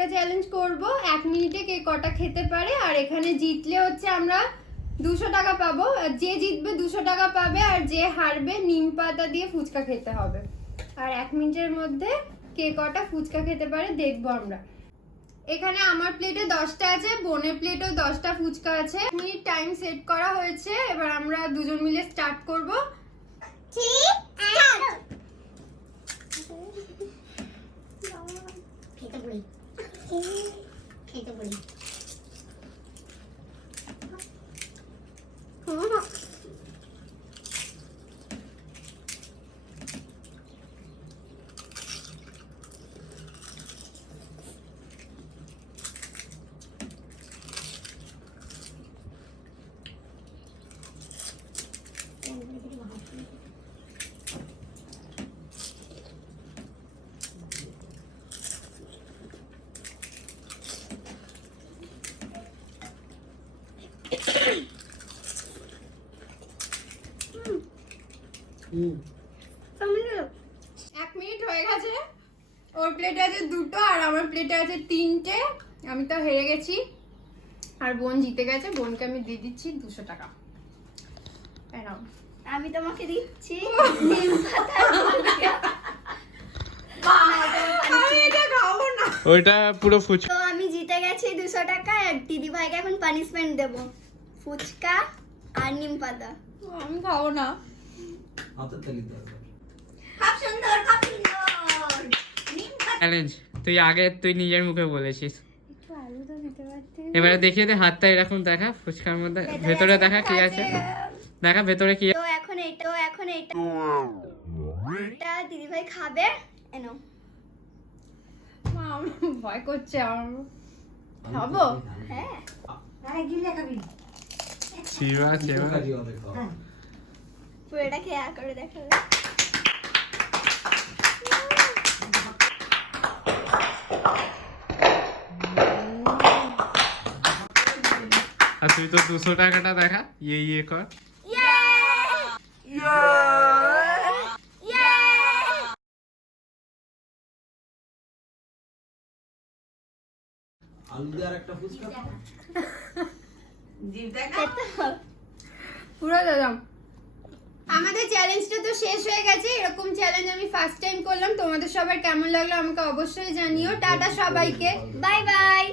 Fuchka challenge করব, 1 মিনিটে কে কটা খেতে পারে। আর এখানে জিতলে হচ্ছে আমরা 200 টাকা পাবো, আর যে জিতবে 200 টাকা পাবে, আর যে হারবে নিম পাতা দিয়ে ফুচকা খেতে হবে। আর 1 মিনিটের মধ্যে কে কটা ফুচকা খেতে পারে দেখবো আমরা। এখানে আমার প্লেটে 10টা আছে, বোনের প্লেটেও 10টা ফুচকা আছে। 1 মিনিট টাইম সেট করা হয়েছে, এবার আমরা দুজন মিলে স্টার্ট করব। খেতে বলি এক মিনিট হয়ে গেছে, ওর প্লেটে আছে 2টো আর আমার প্লেটে আছে 3টে। আমি তো হেরে গেছি আর বোন জিতে গেছে। বোনকে আমি দিয়ে দিচ্ছি 200 টাকা। আমি তোমাকে দিচ্ছি ওইটা পুরো ফুচকা। তো আমি জিতে গেছি 200 টাকা। আর দিদি ভাইকে এখন পানিশমেন্ট দেব, ফুচকা আর নিম পাতা। আমি খাবো না। খুব সুন্দর, খুব সুন্দর। চ্যালেঞ্জ তুই নিজের মুখে বলেছিস। একটু আলু তো দিতে পারতে। এবারে দেখিয়ে দে, হাতটা এরকম দেখা, ফুচকার মধ্যে ভেতরে দেখা কি আছে, দেখা ভেতরে কি। তো এখন এটা দিদি ভাই খাবে। এনো মা, আমার ভয় করছে। আমার খাবো? হ্যাঁ, শিবা পুরোটা খেয়ে করে দেখাবে। আর তুই তো 200 টাকাটা দেখা, ইয়ে কর। পুরো দাদা, আমাদের চ্যালেঞ্জটা তো শেষ হয়ে গেছে। এরকম চ্যালেঞ্জ আমি ফার্স্ট টাইম করলাম। তোমাদের সবার কেমন লাগলো আমাকে অবশ্যই জানিও। টাটা সবাইকে, বাই বাই।